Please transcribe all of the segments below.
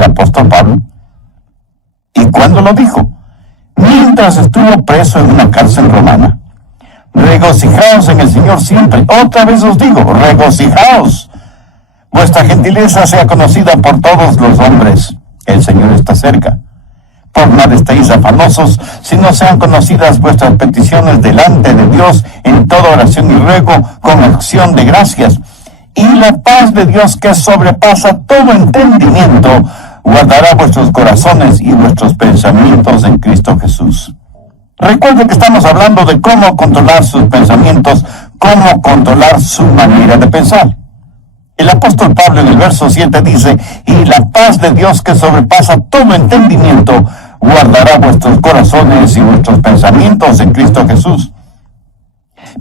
el apóstol Pablo. ¿Y cuándo lo dijo? Mientras estuvo preso en una cárcel romana. Regocijaos en el Señor siempre. Otra vez os digo, regocijaos. Vuestra gentileza sea conocida por todos los hombres. El Señor está cerca. Por nada estéis afanosos, sino sean conocidas vuestras peticiones delante de Dios en toda oración y ruego con acción de gracias. Y la paz de Dios, que sobrepasa todo entendimiento, guardará vuestros corazones y vuestros pensamientos en Cristo Jesús. Recuerde que estamos hablando de cómo controlar sus pensamientos, cómo controlar su manera de pensar. El apóstol Pablo en el verso 7 dice, y la paz de Dios que sobrepasa todo entendimiento, guardará vuestros corazones y vuestros pensamientos en Cristo Jesús.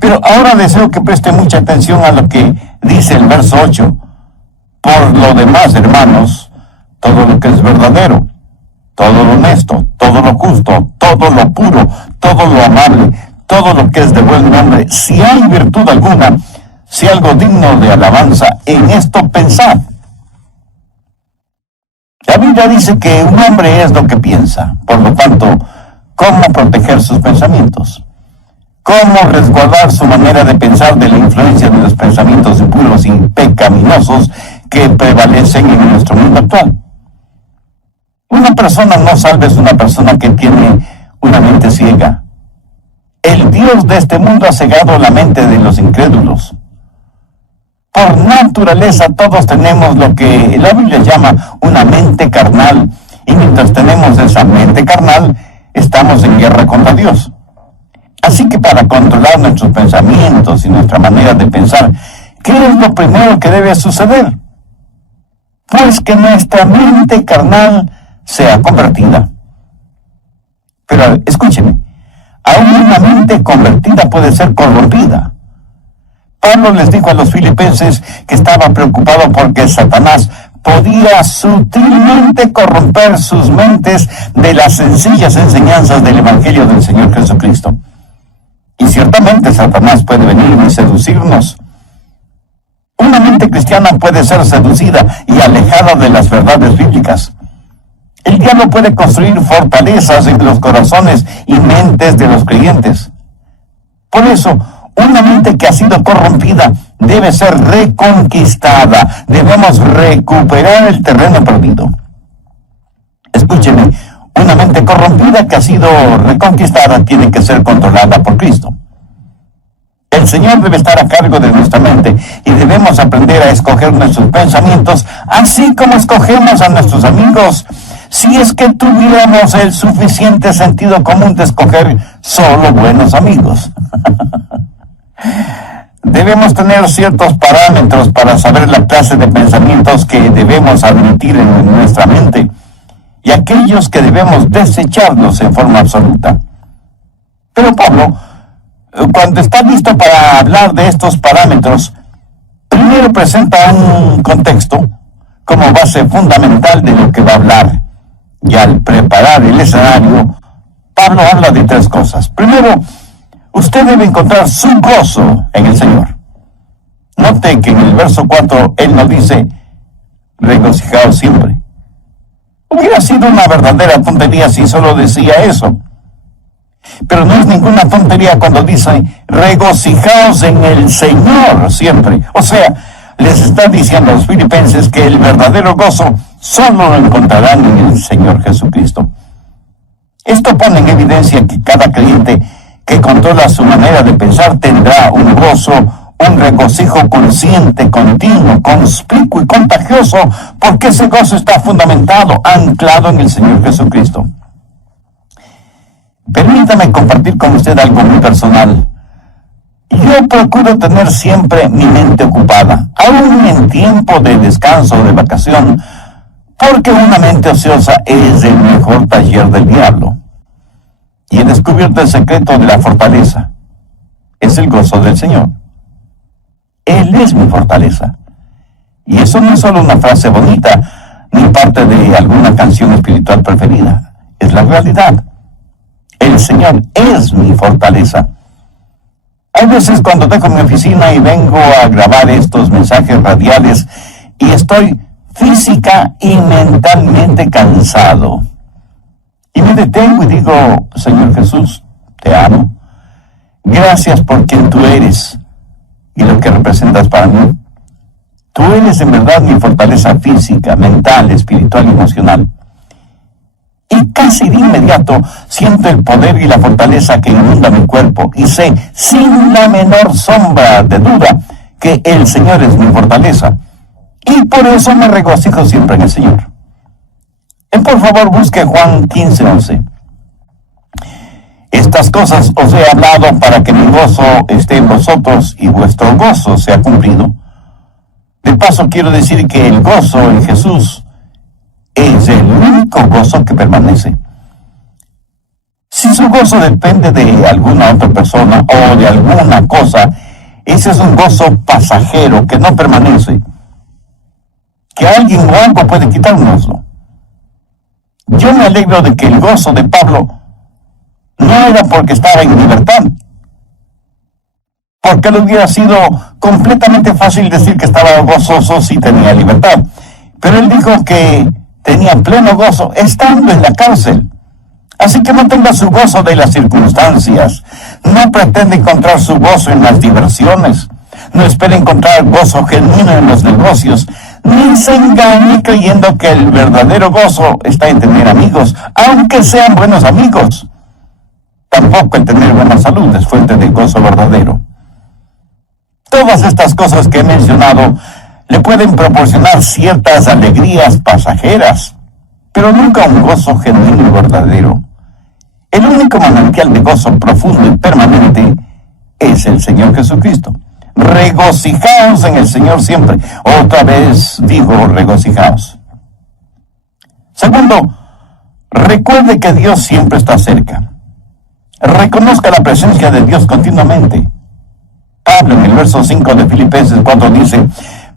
Pero ahora deseo que preste mucha atención a lo que dice el verso 8. Por lo demás, hermanos, todo lo que es verdadero, todo lo honesto, todo lo justo, todo lo puro, todo lo amable, todo lo que es de buen nombre, si hay virtud alguna, si algo digno de alabanza, en esto pensad. La Biblia dice que un hombre es lo que piensa. Por lo tanto, ¿cómo proteger sus pensamientos? ¿Cómo resguardar su manera de pensar de la influencia de los pensamientos impuros y pecaminosos que prevalecen en nuestro mundo actual? Una persona no salva es una persona que tiene una mente ciega. El Dios de este mundo ha cegado la mente de los incrédulos. Por naturaleza todos tenemos lo que la Biblia llama una mente carnal, y mientras tenemos esa mente carnal, estamos en guerra contra Dios. Así que para controlar nuestros pensamientos y nuestra manera de pensar, ¿qué es lo primero que debe suceder? Pues que nuestra mente carnal sea convertida. Pero escúcheme, aún una mente convertida puede ser corrompida. Pablo les dijo a los filipenses que estaba preocupado porque Satanás podía sutilmente corromper sus mentes de las sencillas enseñanzas del Evangelio del Señor Jesucristo. Y ciertamente Satanás puede venir y seducirnos. Una mente cristiana puede ser seducida y alejada de las verdades bíblicas. El diablo puede construir fortalezas en los corazones y mentes de los creyentes. Por eso, una mente que ha sido corrompida debe ser reconquistada. Debemos recuperar el terreno perdido. Escúcheme, una mente corrompida que ha sido reconquistada tiene que ser controlada por Cristo. El Señor debe estar a cargo de nuestra mente y debemos aprender a escoger nuestros pensamientos, así como escogemos a nuestros amigos, si es que tuviéramos el suficiente sentido común de escoger solo buenos amigos. Debemos tener ciertos parámetros para saber la clase de pensamientos que debemos admitir en nuestra mente y aquellos que debemos desecharlos en forma absoluta. Pero Pablo, cuando está listo para hablar de estos parámetros, primero presenta un contexto como base fundamental de lo que va a hablar. Y al preparar el escenario, Pablo habla de tres cosas. Primero, usted debe encontrar su gozo en el Señor. Note que en el verso 4 él nos dice, regocijaos siempre. Hubiera sido una verdadera tontería si solo decía eso. Pero no es ninguna tontería cuando dice, regocijaos en el Señor siempre. O sea, les está diciendo a los filipenses que el verdadero gozo solo lo encontrarán en el Señor Jesucristo. Esto pone en evidencia que cada creyente que controla su manera de pensar tendrá un gozo, un regocijo consciente, continuo, conspicuo y contagioso, porque ese gozo está fundamentado, anclado en el Señor Jesucristo. Permítame compartir con usted algo muy personal. Yo procuro tener siempre mi mente ocupada, aún en tiempo de descanso o de vacación, porque una mente ociosa es el mejor taller del diablo. Y he descubierto el secreto de la fortaleza. Es el gozo del Señor. Él es mi fortaleza. Y eso no es solo una frase bonita, ni parte de alguna canción espiritual preferida. Es la realidad. El Señor es mi fortaleza. Hay veces cuando dejo mi oficina y vengo a grabar estos mensajes radiales y estoy física y mentalmente cansado. Y me detengo y digo, Señor Jesús, te amo. Gracias por quien tú eres y lo que representas para mí. Tú eres en verdad mi fortaleza física, mental, espiritual y emocional. Y casi de inmediato siento el poder y la fortaleza que inunda mi cuerpo y sé, sin la menor sombra de duda, que el Señor es mi fortaleza. Y por eso me regocijo siempre en el Señor. Por favor, busque Juan 15:11. Estas cosas os he hablado para que mi gozo esté en vosotros y vuestro gozo sea cumplido. De paso, quiero decir que el gozo en Jesús es el único gozo que permanece. Si su gozo depende de alguna otra persona o de alguna cosa, ese es un gozo pasajero que no permanece. Que alguien o algo puede quitárnoslo. Yo me alegro de que el gozo de Pablo no era porque estaba en libertad, porque le hubiera sido completamente fácil decir que estaba gozoso si tenía libertad. Pero él dijo que tenía pleno gozo estando en la cárcel. Así que no tenga su gozo de las circunstancias. No pretende encontrar su gozo en las diversiones. No espere encontrar gozo genuino en los negocios. Ni se engañe creyendo que el verdadero gozo está en tener amigos, aunque sean buenos amigos. Tampoco el tener buena salud es fuente de gozo verdadero. Todas estas cosas que he mencionado le pueden proporcionar ciertas alegrías pasajeras, pero nunca un gozo genuino y verdadero. El único manantial de gozo profundo y permanente es el Señor Jesucristo. Regocijaos en el Señor siempre. Otra vez digo, regocijaos. Segundo, recuerde que Dios siempre está cerca. Reconozca la presencia de Dios continuamente. Pablo en el verso 5 de Filipenses 4 dice,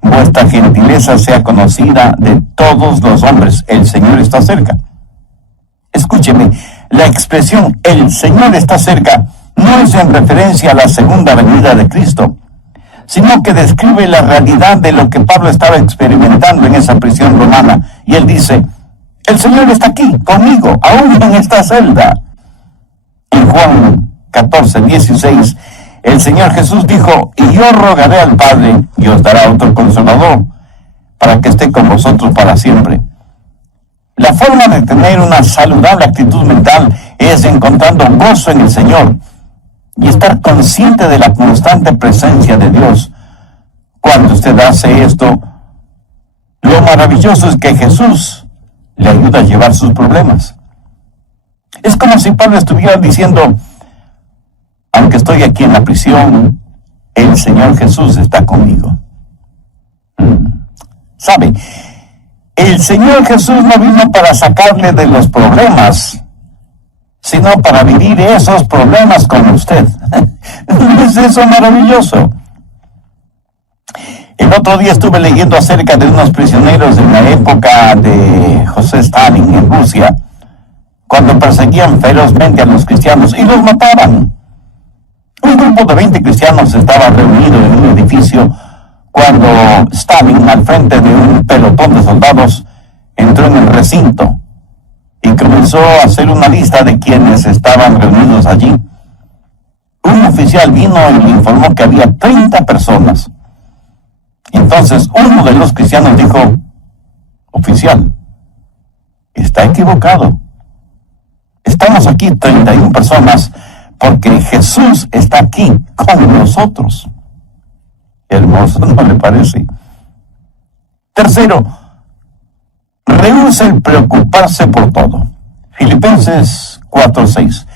vuestra gentileza sea conocida de todos los hombres. El Señor está cerca. Escúcheme, la expresión el Señor está cerca no es en referencia a la segunda venida de Cristo, sino que describe la realidad de lo que Pablo estaba experimentando en esa prisión romana. Y él dice, el Señor está aquí, conmigo, aún en esta celda. En Juan 14:16, el Señor Jesús dijo, y yo rogaré al Padre, y os dará otro consolador, para que esté con vosotros para siempre. La forma de tener una saludable actitud mental es encontrando gozo en el Señor y estar consciente de la constante presencia de Dios. Cuando usted hace esto, lo maravilloso es que Jesús le ayuda a llevar sus problemas. Es como si Pablo estuviera diciendo, aunque estoy aquí en la prisión, el Señor Jesús está conmigo. ¿Sabe? El Señor Jesús no vino para sacarle de los problemas, sino para vivir esos problemas con usted. ¿Es eso maravilloso? El otro día estuve leyendo acerca de unos prisioneros en la época de José Stalin en Rusia, cuando perseguían ferozmente a los cristianos y los mataban. Un grupo de 20 cristianos estaba reunido en un edificio cuando Stalin, al frente de un pelotón de soldados, entró en el recinto y comenzó a hacer una lista de quienes estaban reunidos allí. Un oficial vino y le informó que había 30 personas. Entonces uno de los cristianos dijo, oficial, está equivocado. Estamos aquí 31 personas porque Jesús está aquí con nosotros. Hermoso, ¿no le parece? Tercero, rehúse el preocuparse por todo. Filipenses 4:6.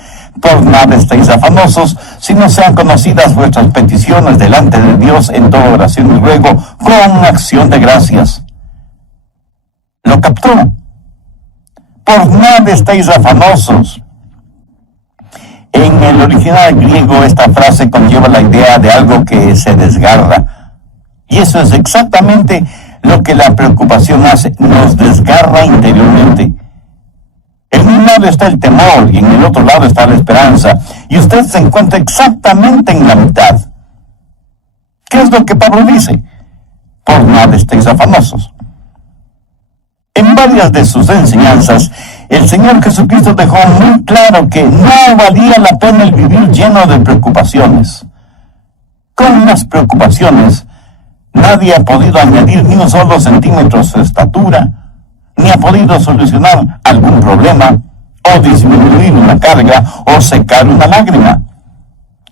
Por nada estéis afanosos, sino sean conocidas vuestras peticiones delante de Dios en toda oración y ruego, con acción de gracias. ¿Lo captó? Por nada estéis afanosos. En el original griego esta frase conlleva la idea de algo que se desgarra. Y eso es exactamente lo que la preocupación hace, nos desgarra interiormente. En un lado está el temor y en el otro lado está la esperanza. Y usted se encuentra exactamente en la mitad. ¿Qué es lo que Pablo dice? Por nada estéis afanosos. En varias de sus enseñanzas, el Señor Jesucristo dejó muy claro que no valía la pena el vivir lleno de preocupaciones. Con las preocupaciones, nadie ha podido añadir ni un solo centímetro a su estatura, ni ha podido solucionar algún problema, o disminuir una carga, o secar una lágrima.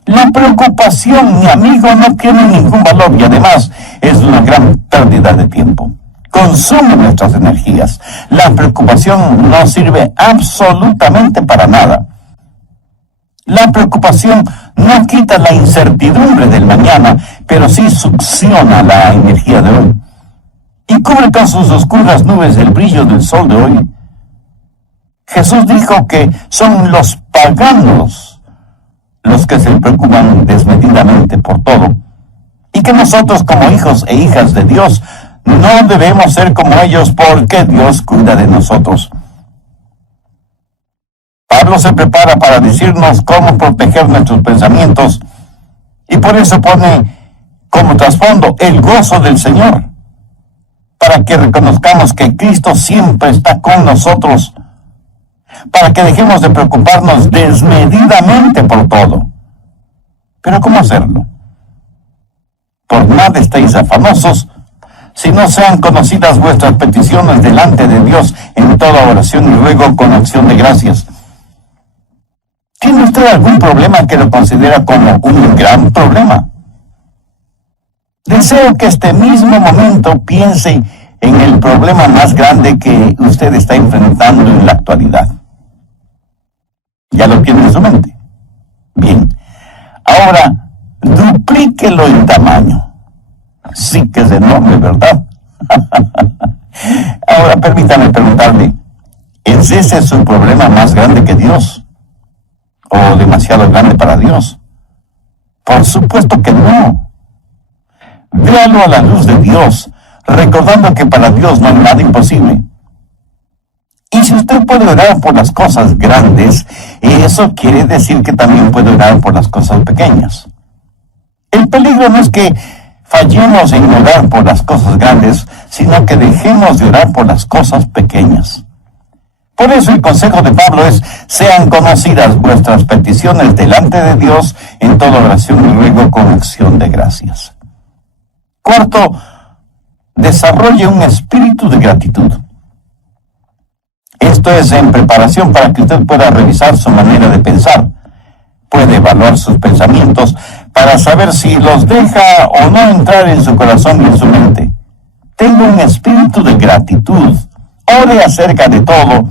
La preocupación, mi amigo, no tiene ningún valor y además es una gran pérdida de tiempo. Consume nuestras energías. La preocupación no sirve absolutamente para nada. La preocupación no quita la incertidumbre del mañana, pero sí succiona la energía de hoy. Y cubre con sus oscuras nubes el brillo del sol de hoy. Jesús dijo que son los paganos los que se preocupan desmedidamente por todo, y que nosotros como hijos e hijas de Dios no debemos ser como ellos porque Dios cuida de nosotros. Pablo se prepara para decirnos cómo proteger nuestros pensamientos y por eso pone como trasfondo el gozo del Señor, para que reconozcamos que Cristo siempre está con nosotros, para que dejemos de preocuparnos desmedidamente por todo. ¿Pero cómo hacerlo? Por nada estéis afanosos, si no sean conocidas vuestras peticiones delante de Dios en toda oración y ruego con acción de gracias. ¿Tiene usted algún problema que lo considera como un gran problema? Deseo que este mismo momento piense en el problema más grande que usted está enfrentando en la actualidad. ¿Ya lo tiene en su mente? Bien. Ahora, duplíquelo en tamaño. Sí que es enorme, ¿verdad? Ahora permítame preguntarle, ¿es ese su problema más grande que Dios? ¿O demasiado grande para Dios? Por supuesto que no. Véalo a la luz de Dios, recordando que para Dios no hay nada imposible. Y si usted puede orar por las cosas grandes, eso quiere decir que también puede orar por las cosas pequeñas. El peligro no es que fallemos en orar por las cosas grandes, sino que dejemos de orar por las cosas pequeñas. Por eso el consejo de Pablo es: sean conocidas vuestras peticiones delante de Dios en toda oración y ruego con acción de gracias. Cuarto, desarrolle un espíritu de gratitud. Esto es en preparación para que usted pueda revisar su manera de pensar. Puede evaluar sus pensamientos para saber si los deja o no entrar en su corazón y en su mente. Tenga un espíritu de gratitud. Ore acerca de todo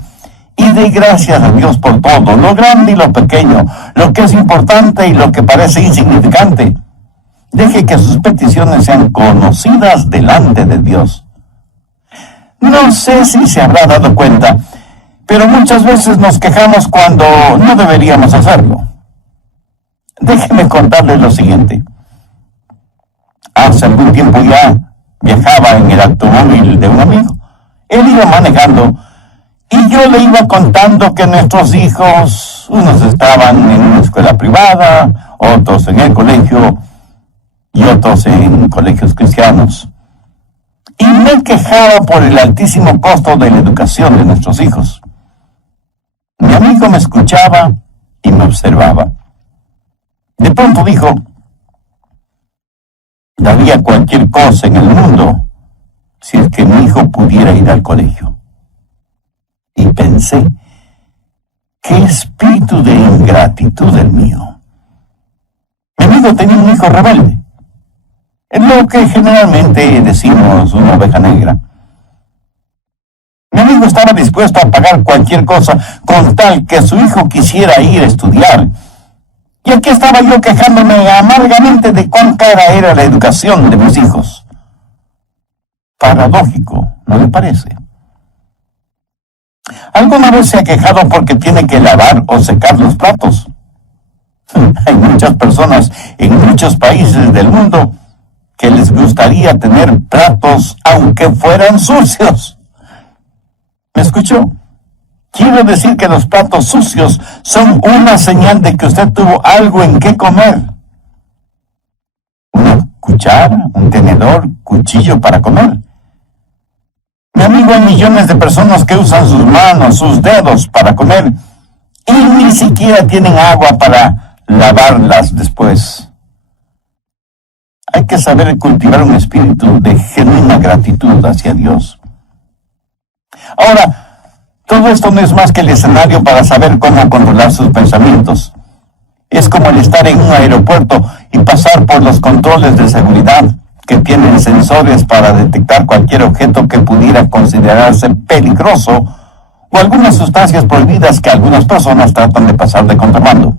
y dé gracias a Dios por todo, lo grande y lo pequeño, lo que es importante y lo que parece insignificante. Deje que sus peticiones sean conocidas delante de Dios. No sé si se habrá dado cuenta, pero muchas veces nos quejamos cuando no deberíamos hacerlo. Déjeme contarles lo siguiente. Hace algún tiempo ya viajaba en el automóvil de un amigo. Él iba manejando y yo le iba contando que nuestros hijos, unos estaban en una escuela privada, otros en el colegio y otros en colegios cristianos. Y me quejaba por el altísimo costo de la educación de nuestros hijos. Mi amigo me escuchaba y me observaba. De pronto dijo: daría cualquier cosa en el mundo si es que mi hijo pudiera ir al colegio. Y pensé, qué espíritu de ingratitud el mío. Mi amigo tenía un hijo rebelde, en lo que generalmente decimos una oveja negra. Mi amigo estaba dispuesto a pagar cualquier cosa con tal que su hijo quisiera ir a estudiar. Y aquí estaba yo quejándome amargamente de cuán cara era la educación de mis hijos. Paradójico, ¿no le parece? ¿Alguna vez se ha quejado porque tiene que lavar o secar los platos? Hay muchas personas en muchos países del mundo que les gustaría tener platos aunque fueran sucios. ¿Me escuchó? Quiero decir que los platos sucios son una señal de que usted tuvo algo en qué comer. Una cuchara, un tenedor, cuchillo para comer. Mi amigo, hay millones de personas que usan sus manos, sus dedos para comer y ni siquiera tienen agua para lavarlas después. Hay que saber cultivar un espíritu de genuina gratitud hacia Dios. Ahora, todo esto no es más que el escenario para saber cómo controlar sus pensamientos. Es como el estar en un aeropuerto y pasar por los controles de seguridad que tienen sensores para detectar cualquier objeto que pudiera considerarse peligroso o algunas sustancias prohibidas que algunas personas tratan de pasar de contrabando.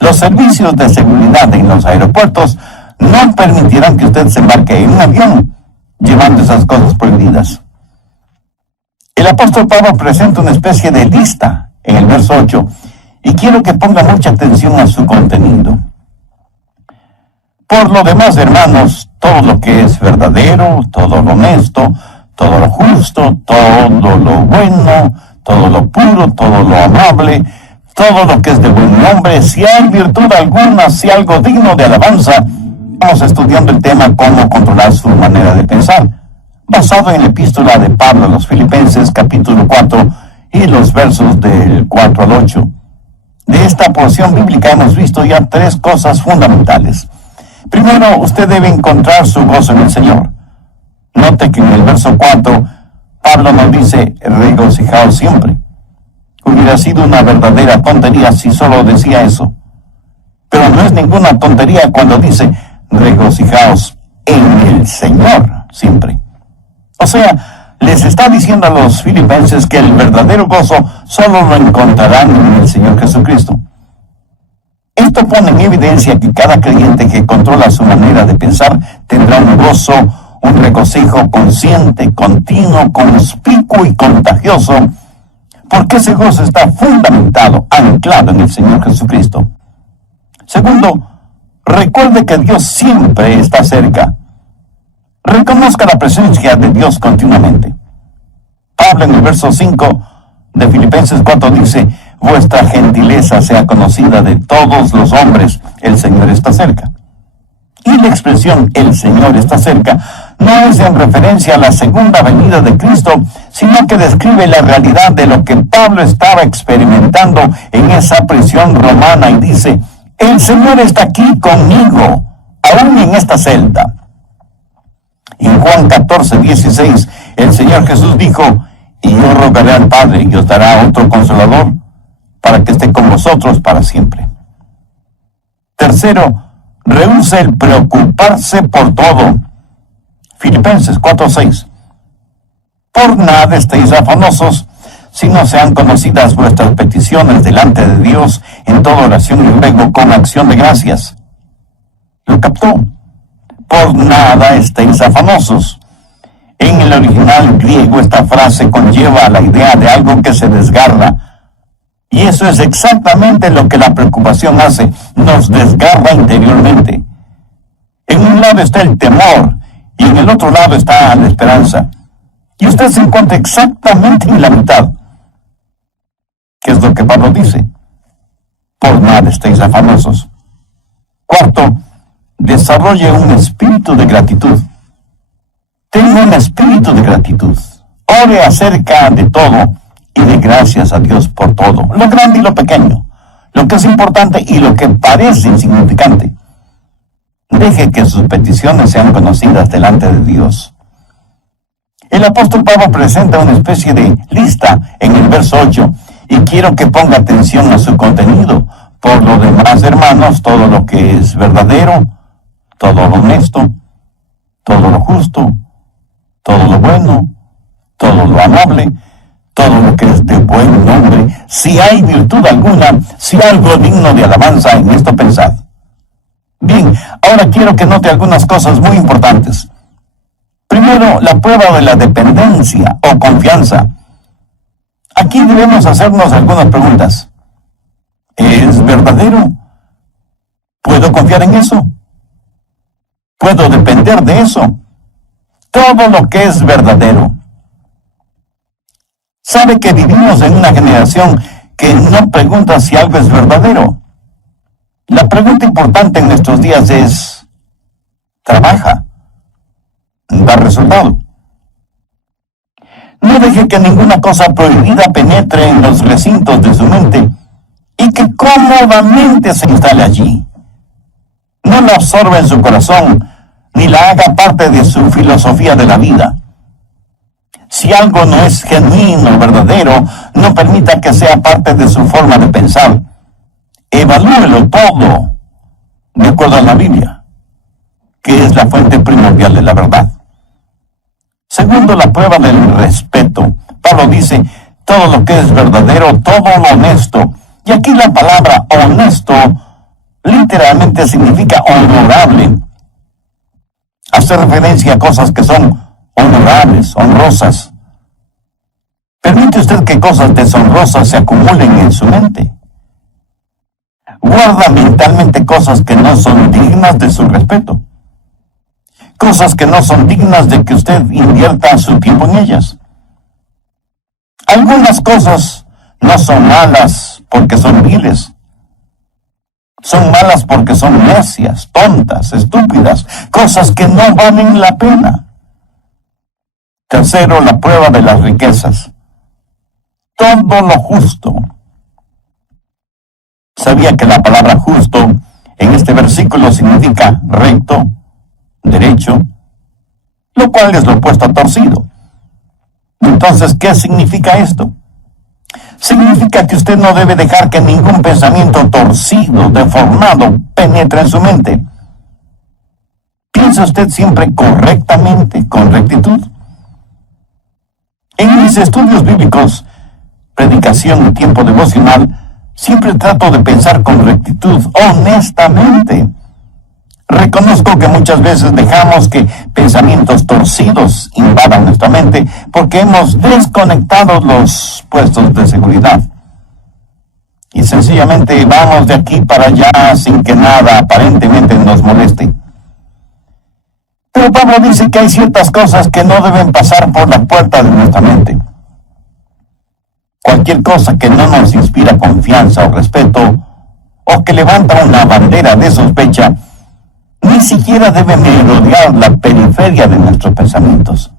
Los servicios de seguridad en los aeropuertos no permitirán que usted se embarque en un avión llevando esas cosas prohibidas. El apóstol Pablo presenta una especie de lista en el verso 8 y quiero que ponga mucha atención a su contenido. Por lo demás, hermanos, todo lo que es verdadero, todo lo honesto, todo lo justo, todo lo bueno, todo lo puro, todo lo amable, todo lo que es de buen nombre, si hay virtud alguna, si algo digno de alabanza, estamos estudiando el tema cómo controlar su manera de pensar, basado en la epístola de Pablo a los Filipenses, capítulo 4, y los versos del 4 al 8. De esta porción bíblica hemos visto ya tres cosas fundamentales. Primero, usted debe encontrar su gozo en el Señor. Note que en el verso 4, Pablo nos dice, regocijaos siempre. Hubiera sido una verdadera tontería si solo decía eso. Pero no es ninguna tontería cuando dice, regocijaos en el Señor siempre. O sea, les está diciendo a los filipenses que el verdadero gozo solo lo encontrarán en el Señor Jesucristo. Esto pone en evidencia que cada creyente que controla su manera de pensar tendrá un gozo, un regocijo consciente, continuo, conspicuo y contagioso, porque ese gozo está fundamentado, anclado en el Señor Jesucristo. Segundo, recuerde que Dios siempre está cerca. Reconozca la presencia de Dios continuamente. Pablo en el verso 5 de Filipenses 4 dice, vuestra gentileza sea conocida de todos los hombres, el Señor está cerca. Y la expresión el Señor está cerca no es en referencia a la segunda venida de Cristo, sino que describe la realidad de lo que Pablo estaba experimentando en esa prisión romana y dice, el Señor está aquí conmigo, aún en esta celda. Y en Juan 14:16, el Señor Jesús dijo, y yo rogaré al Padre y os dará otro consolador para que esté con vosotros para siempre. Tercero, rehúse el preocuparse por todo. Filipenses 4:6. Por nada estéis afanosos, si no sean conocidas vuestras peticiones delante de Dios en toda oración y ruego con acción de gracias. ¿Lo captó? Por nada estéis afanosos. En el original griego esta frase conlleva la idea de algo que se desgarra. Y eso es exactamente lo que la preocupación hace, nos desgarra interiormente. En un lado está el temor y en el otro lado está la esperanza. Y usted se encuentra exactamente en la mitad. ¿Qué es lo que Pablo dice? Por nada estéis afanosos. Cuarto, desarrolle un espíritu de gratitud. Tenga un espíritu de gratitud. Ore acerca de todo y de gracias a Dios por todo, lo grande y lo pequeño, lo que es importante y lo que parece insignificante. Deje que sus peticiones sean conocidas delante de Dios. El apóstol Pablo presenta una especie de lista en el verso 8 y quiero que ponga atención a su contenido. Por lo demás, hermanos, todo lo que es verdadero, todo lo honesto, todo lo justo, todo lo bueno, todo lo amable, todo lo que es de buen nombre, si hay virtud alguna, si hay algo digno de alabanza, en esto pensad. Bien, ahora quiero que note algunas cosas muy importantes. Primero, la prueba de la dependencia o confianza. Aquí debemos hacernos algunas preguntas. ¿Es verdadero? ¿Puedo confiar en eso? ¿Puedo depender de eso? Todo lo que es verdadero. ¿Sabe que vivimos en una generación que no pregunta si algo es verdadero? La pregunta importante en nuestros días es, ¿trabaja? ¿Da resultado? No deje que ninguna cosa prohibida penetre en los recintos de su mente y que cómodamente se instale allí. No la absorba en su corazón, ni la haga parte de su filosofía de la vida. Si algo no es genuino, verdadero, no permita que sea parte de su forma de pensar. Evalúelo todo de acuerdo a la Biblia, que es la fuente primordial de la verdad. Segundo, la prueba del respeto. Pablo dice, todo lo que es verdadero, todo lo honesto. Y aquí la palabra honesto literalmente significa honorable. Hace referencia a cosas que son honorables, honrosas. ¿Permite usted que cosas deshonrosas se acumulen en su mente? Guarda mentalmente cosas que no son dignas de su respeto. Cosas que no son dignas de que usted invierta su tiempo en ellas. Algunas cosas no son malas porque son viles. Son malas porque son necias, tontas, estúpidas, cosas que no valen la pena. Tercero, la prueba de las riquezas. Todo lo justo. ¿Sabía que la palabra justo en este versículo significa recto, derecho, lo cual es lo opuesto a torcido? Entonces, ¿qué significa esto? Significa que usted no debe dejar que ningún pensamiento torcido, deformado, penetre en su mente. ¿Piensa usted siempre correctamente, con rectitud? En mis estudios bíblicos, predicación y tiempo devocional, siempre trato de pensar con rectitud, honestamente. Reconozco que muchas veces dejamos que pensamientos torcidos invadan nuestra mente porque hemos desconectado los puestos de seguridad. Y sencillamente vamos de aquí para allá sin que nada aparentemente nos moleste. Pero Pablo dice que hay ciertas cosas que no deben pasar por la puerta de nuestra mente. Cualquier cosa que no nos inspira confianza o respeto, o que levanta una bandera de sospecha, ni siquiera debe merodear la periferia de nuestros pensamientos.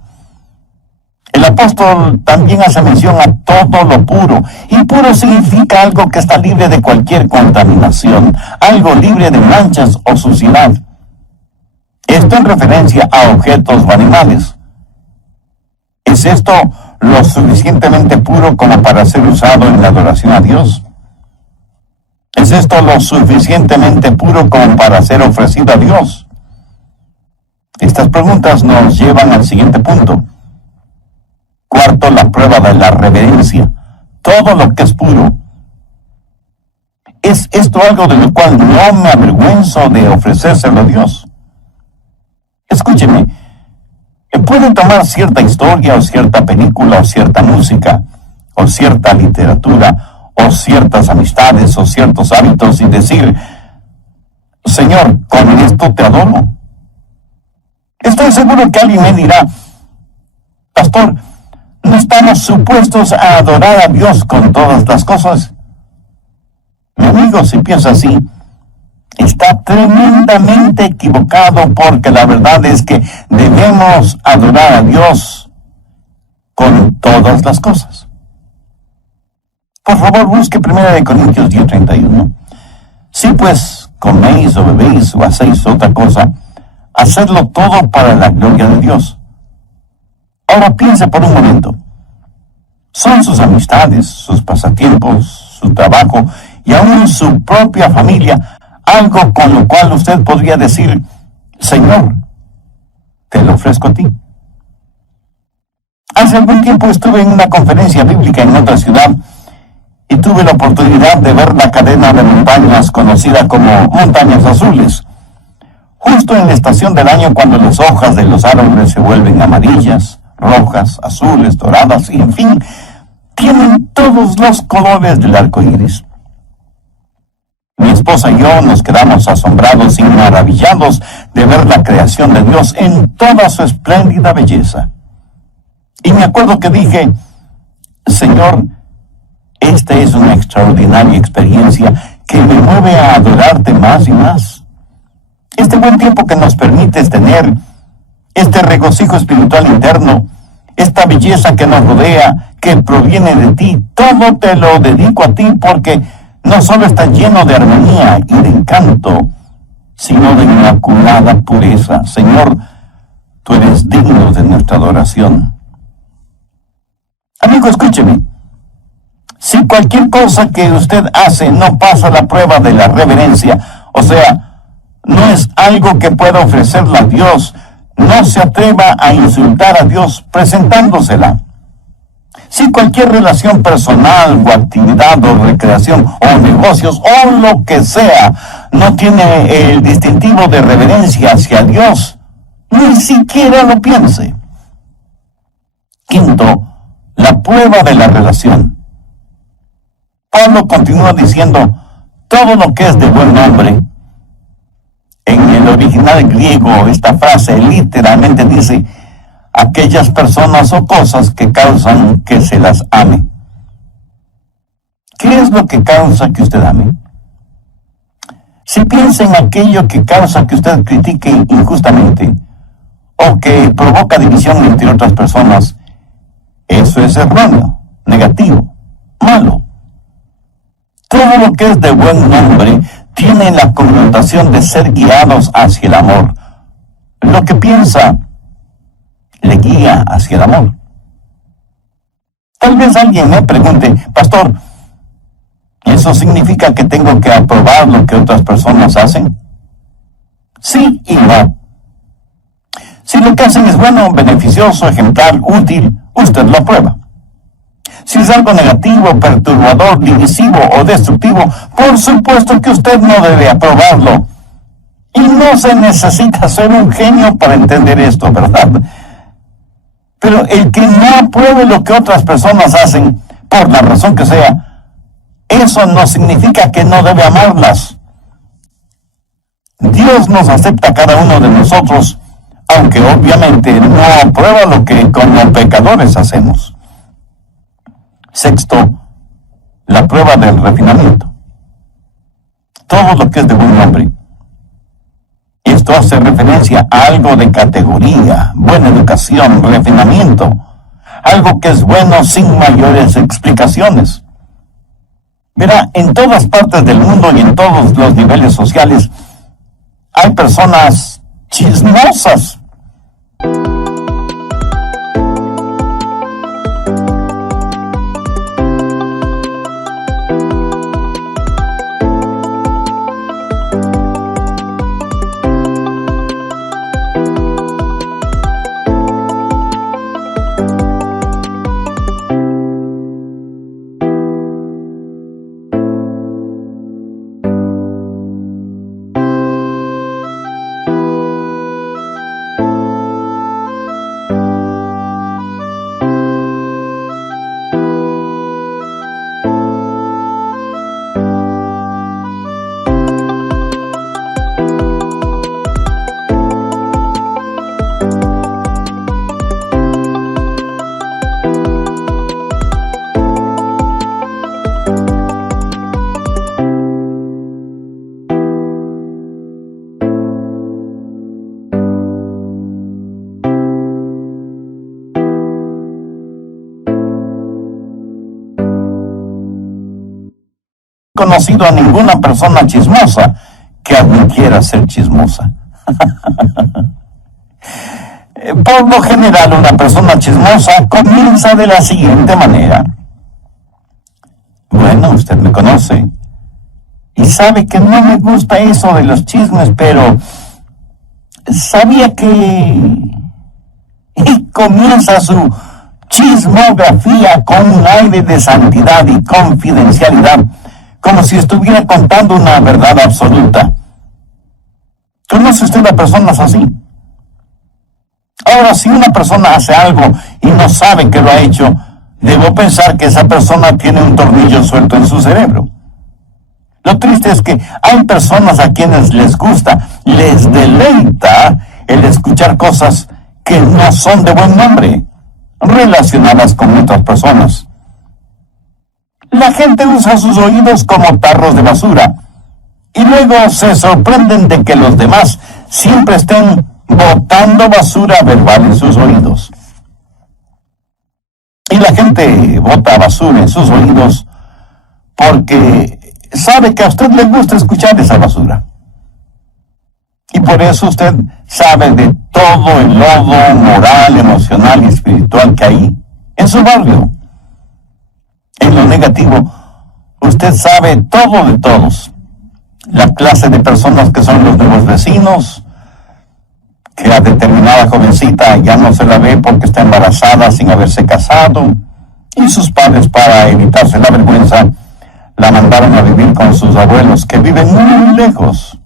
El apóstol también hace mención a todo lo puro, y puro significa algo que está libre de cualquier contaminación, algo libre de manchas o suciedad. Esto en referencia a objetos o animales. ¿Es esto lo suficientemente puro como para ser usado en la adoración a Dios? ¿Es esto lo suficientemente puro como para ser ofrecido a Dios? Estas preguntas nos llevan al siguiente punto. Cuarto, la prueba de la reverencia. Todo lo que es puro. ¿Es esto algo de lo cual no me avergüenzo de ofrecérselo a Dios? Escúcheme, pueden tomar cierta historia o cierta película o cierta música o cierta literatura o ciertas amistades o ciertos hábitos y decir, Señor, con esto te adoro. Estoy seguro que alguien me dirá, Pastor, ¿no estamos supuestos a adorar a Dios con todas las cosas? Mi amigo, si piensa así, está tremendamente equivocado, porque la verdad es que debemos adorar a Dios con todas las cosas. Por favor, busque 1 Corintios 10:31. Si pues coméis o bebéis o hacéis otra cosa, hacedlo todo para la gloria de Dios. Ahora piense por un momento. Son sus amistades, sus pasatiempos, su trabajo y aún su propia familia algo con lo cual usted podría decir, Señor, te lo ofrezco a ti. Hace algún tiempo estuve en una conferencia bíblica en otra ciudad y tuve la oportunidad de ver la cadena de montañas conocida como Montañas Azules. Justo en la estación del año cuando las hojas de los árboles se vuelven amarillas, rojas, azules, doradas, y en fin, tienen todos los colores del arco iris. Mi esposa y yo nos quedamos asombrados y maravillados de ver la creación de Dios en toda su espléndida belleza. Y me acuerdo que dije, Señor, esta es una extraordinaria experiencia que me mueve a adorarte más y más. Este buen tiempo que nos permites tener, este regocijo espiritual interno, esta belleza que nos rodea, que proviene de ti, todo te lo dedico a ti porque no solo está lleno de armonía y de encanto, sino de inmaculada pureza. Señor, tú eres digno de nuestra adoración. Amigo, escúcheme. Si cualquier cosa que usted hace no pasa la prueba de la reverencia, o sea, no es algo que pueda ofrecerle a Dios, no se atreva a insultar a Dios presentándosela. Si cualquier relación personal o actividad o recreación o negocios o lo que sea no tiene el distintivo de reverencia hacia Dios, ni siquiera lo piense. Quinto, la prueba de la relación. Pablo continúa diciendo, todo lo que es de buen nombre. En el original griego, esta frase literalmente dice, aquellas personas o cosas que causan que se las ame. ¿Qué es lo que causa que usted ame? Si piensa en aquello que causa que usted critique injustamente o que provoca división entre otras personas, eso es erróneo, negativo, malo. Todo lo que es de buen nombre tiene la connotación de ser guiados hacia el amor. Lo que piensa le guía hacia el amor. Tal vez alguien me pregunte, pastor, ¿eso significa que tengo que aprobar lo que otras personas hacen? Sí y no. Si lo que hacen es bueno, beneficioso, ejemplar, útil, usted lo aprueba. Si es algo negativo, perturbador, divisivo o destructivo, por supuesto que usted no debe aprobarlo. Y no se necesita ser un genio para entender esto, ¿verdad? Pero el que no apruebe lo que otras personas hacen, por la razón que sea, eso no significa que no debe amarlas. Dios nos acepta a cada uno de nosotros, aunque obviamente no aprueba lo que como pecadores hacemos. Sexto, la prueba del refinamiento. Todo lo que es de buen nombre. Esto hace referencia a algo de categoría, buena educación, refinamiento, algo que es bueno sin mayores explicaciones. Verá, en todas partes del mundo y en todos los niveles sociales hay personas chismosas. Conocido a ninguna persona chismosa que admitiera ser chismosa. Por lo general, una persona chismosa comienza de la siguiente manera. Bueno, usted me conoce y sabe que no me gusta eso de los chismes, pero sabía que... Y comienza su chismografía con un aire de santidad y confidencialidad, como si estuviera contando una verdad absoluta. ¿Conoce usted a personas así? Ahora, si una persona hace algo y no sabe que lo ha hecho, debo pensar que esa persona tiene un tornillo suelto en su cerebro. Lo triste es que hay personas a quienes les gusta, les deleita el escuchar cosas que no son de buen nombre, relacionadas con otras personas. La gente usa sus oídos como tarros de basura y luego se sorprenden de que los demás siempre estén botando basura verbal en sus oídos. la gente bota basura en sus oídos porque sabe que a usted le gusta escuchar esa basura. Y por eso usted sabe de todo el lodo moral, emocional y espiritual que hay en su barrio. En lo negativo, usted sabe todo de todos. La clase de personas que son los nuevos vecinos, que a determinada jovencita ya no se la ve porque está embarazada sin haberse casado, y sus padres, para evitarse la vergüenza, la mandaron a vivir con sus abuelos que viven muy lejos,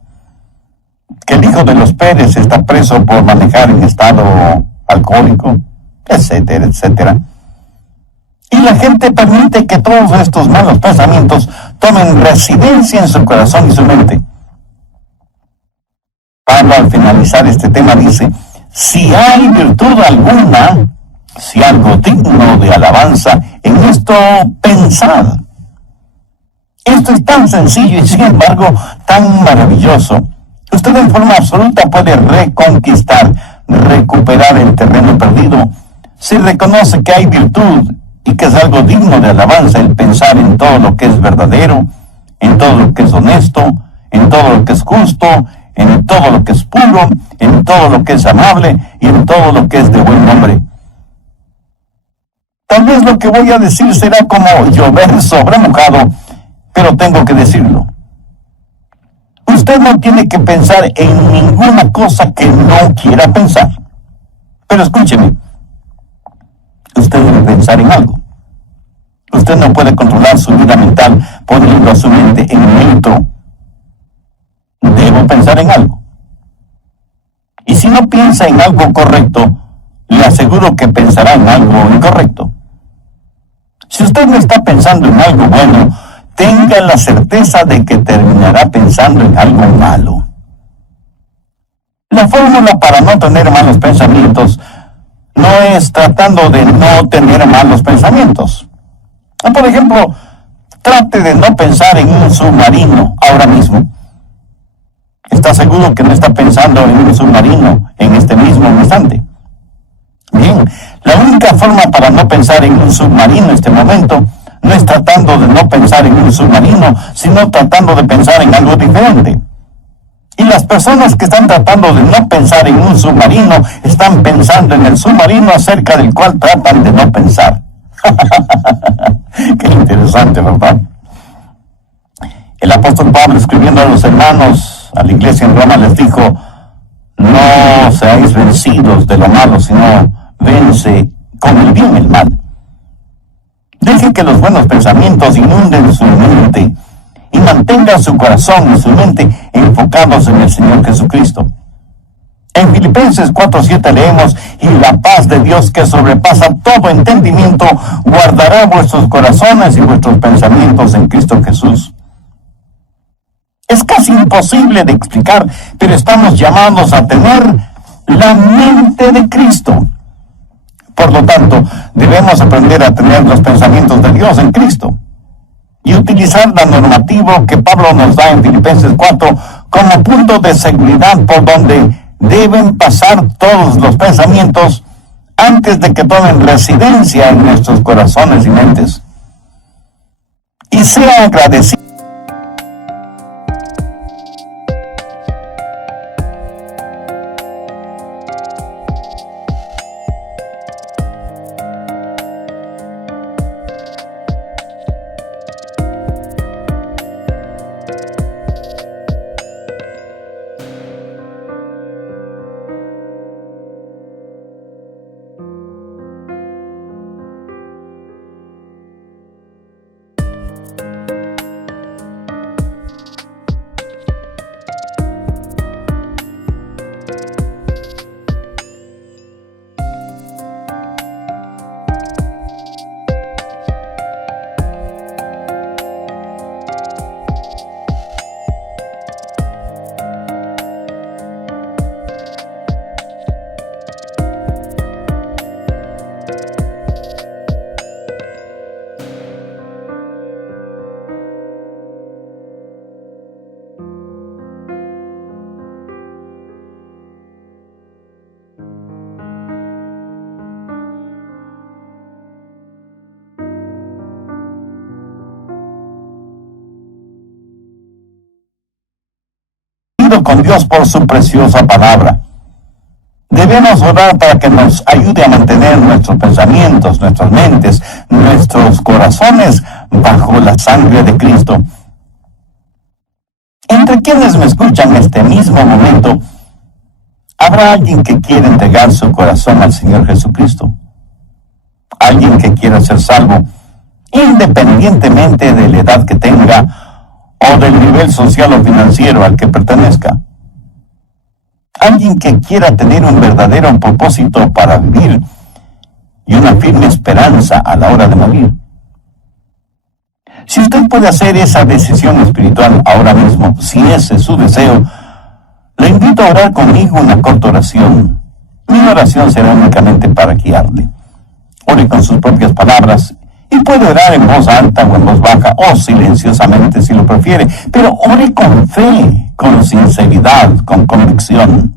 que el hijo de los Pérez está preso por manejar en estado alcohólico, etcétera, etcétera. Y la gente permite que todos estos malos pensamientos tomen residencia en su corazón y su mente. Pablo, al finalizar este tema, dice: si hay virtud alguna, si algo digno de alabanza, en esto pensad. Esto es tan sencillo y sin embargo tan maravilloso. Usted en forma absoluta puede reconquistar, recuperar el terreno perdido si reconoce que hay virtud y que es algo digno de alabanza el pensar en todo lo que es verdadero, en todo lo que es honesto, en todo lo que es justo, en todo lo que es puro, en todo lo que es amable y en todo lo que es de buen nombre. Tal vez lo que voy a decir será como llover sobre mojado, pero tengo que decirlo. Usted no tiene que pensar en ninguna cosa que no quiera pensar. Pero escúcheme, usted debe pensar en algo. Usted no puede controlar su vida mental poniendo a su mente en neutro. Debo pensar en algo. Y si no piensa en algo correcto, le aseguro que pensará en algo incorrecto. Si usted no está pensando en algo bueno, tenga la certeza de que terminará pensando en algo malo. La fórmula para no tener malos pensamientos no es tratando de no tener malos pensamientos. Por ejemplo, trate de no pensar en un submarino ahora mismo. ¿Está seguro que no está pensando en un submarino en este mismo instante? Bien, la única forma para no pensar en un submarino en este momento no es tratando de no pensar en un submarino, sino tratando de pensar en algo diferente. Y las personas que están tratando de no pensar en un submarino están pensando en el submarino acerca del cual tratan de no pensar. Qué interesante, ¿verdad? El apóstol Pablo, escribiendo a los hermanos, a la iglesia en Roma, les dijo: no seáis vencidos de lo malo, sino vence con el bien el mal. Deje que los buenos pensamientos inunden su mente y mantenga su corazón y su mente enfocados en el Señor Jesucristo. En Filipenses 4:7 leemos: y la paz de Dios, que sobrepasa todo entendimiento, guardará vuestros corazones y vuestros pensamientos en Cristo Jesús. Es casi imposible de explicar, pero estamos llamados a tener la mente de Cristo. Por lo tanto, debemos aprender a tener los pensamientos de Dios en Cristo y utilizar la normativa que Pablo nos da en Filipenses 4 como punto de seguridad por donde deben pasar todos los pensamientos antes de que tomen residencia en nuestros corazones y mentes. Y sea agradecido. hablando con Dios por su preciosa palabra. Debemos orar para que nos ayude a mantener nuestros pensamientos, nuestras mentes, nuestros corazones bajo la sangre de Cristo. Entre quienes me escuchan en este mismo momento, habrá alguien que quiere entregar su corazón al Señor Jesucristo. Alguien que quiera ser salvo, independientemente de la edad que tenga o del nivel social o financiero al que pertenezca. Alguien que quiera tener un verdadero propósito para vivir y una firme esperanza a la hora de morir. Si usted puede hacer esa decisión espiritual ahora mismo, si ese es su deseo, le invito a orar conmigo una corta oración. Mi oración será únicamente para guiarle. Ore con sus propias palabras y puede orar en voz alta o en voz baja o silenciosamente si lo prefiere, pero ore con fe, con sinceridad, con convicción.